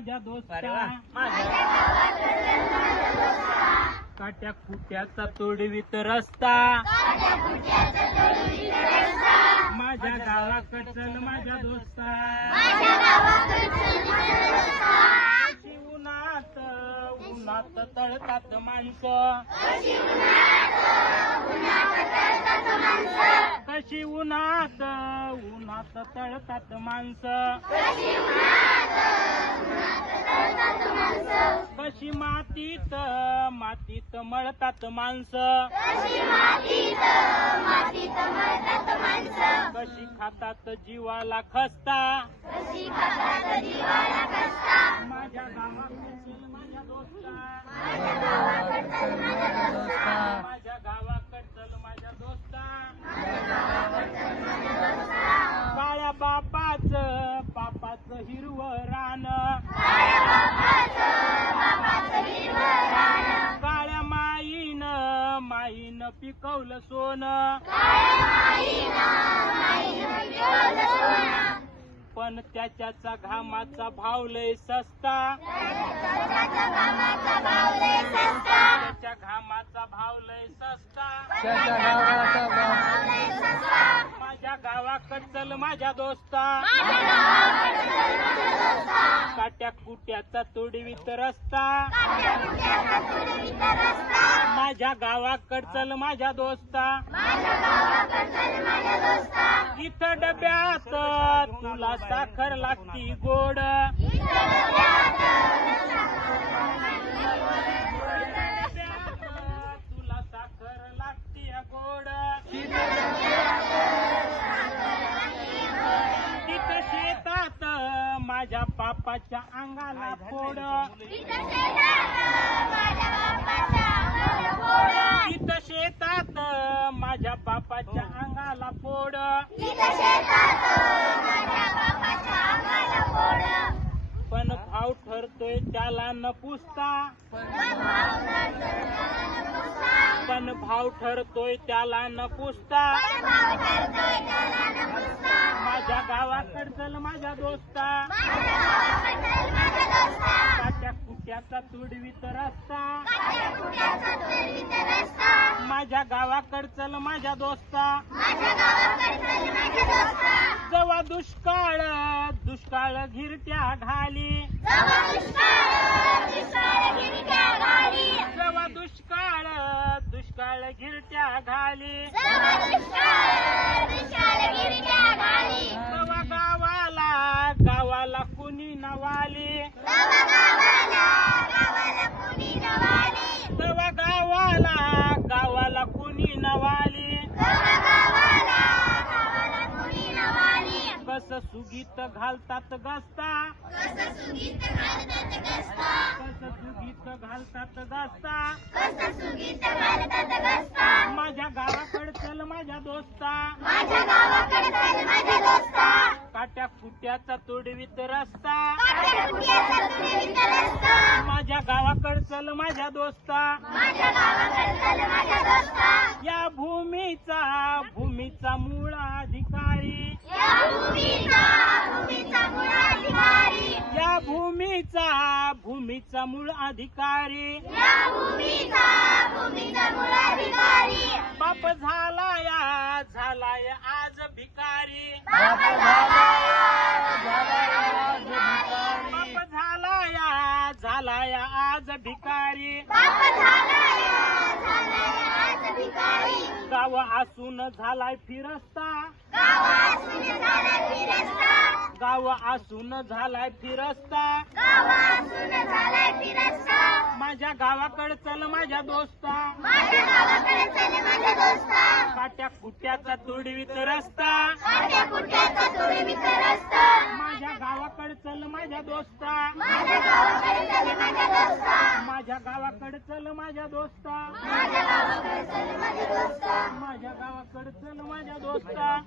माझ्या दोस्ता काट्या कुट्याचा तोडवीत रस्ता माझ्या गावाकड चल माझ्या दोस्ता कशी उन्हात उन्हात तळतात माणसं कशी उन्हात उन्हात तळतात माणसं कशी मातीत मातीत मळतात माणसं कशी खातात जीवाला खस्ता माझ्या गावाकडचं माझ्या दोस्ता माझ्या गावाकडचं माझ्या दोस्ता काळ्या बापाचं हिरवं रान काळ्या माईनं पिकवलं सोनं पण त्याच्या घामाचा भाव लय सस्ता त्याच्या घामाचा भाव लय सस्ता माझ्या गावाकड चल माझ्या दोस्ता काट्या कुट्याचा तोडवीत रस्ता माझ्या गावाकड चल माझ्या दोस्ता इथं डब्यात तुला साखर लागती गोड तुला साखर लागती गोड तिथं शेतात माझ्या बापाच्या अंगाला फोड तिथं शेतात माझ्या बापाच्या अंगाला फोड पण भाव ठरतोय त्याला न पुसता पण भाव ठरतोय त्याला न पुसता माझ्या गावाकड चल माझ्या दोस्ता काट्या कुट्याचा तोडवीत रस्ता माझ्या गावाकड चल माझ्या दोस्ता जेव्हा दुष्काळ दुष्काळ घिरट्या घाली जेव्हा दुष्काळ दुष्काळ घिरट्या घाली तेव्हा गावाला कुणी नवाली तेव्हा गावाला कुणी नवाली कस सुगीत घालतात गस्ता कस सुगीत घालतात गस्ता माझ्या गावाकड चल माझ्या दोस्ता काट्या कुट्याचा तोडवीत रस्ता माझ्या गावाकड चल माझ्या दोस्ता या भूमीचा मूळ अधिकारी या भूमीचा मूळ अधिकारी बाप झालाय आज भिकारी बाप झालाय आज भिकारी गाव असून झालाय फिरस्ता गाव असून झालाय फिरस्ता माझ्या गावाकड चल माझ्या दोस्ता काट्या कुट्याचा तोडवीत रस्ता माझ्या गावाकड चल माझ्या दोस्ता माझ्या गावाकड चल माझ्या दोस्ता माझ्या गावाकड चल माझ्या दोस्ता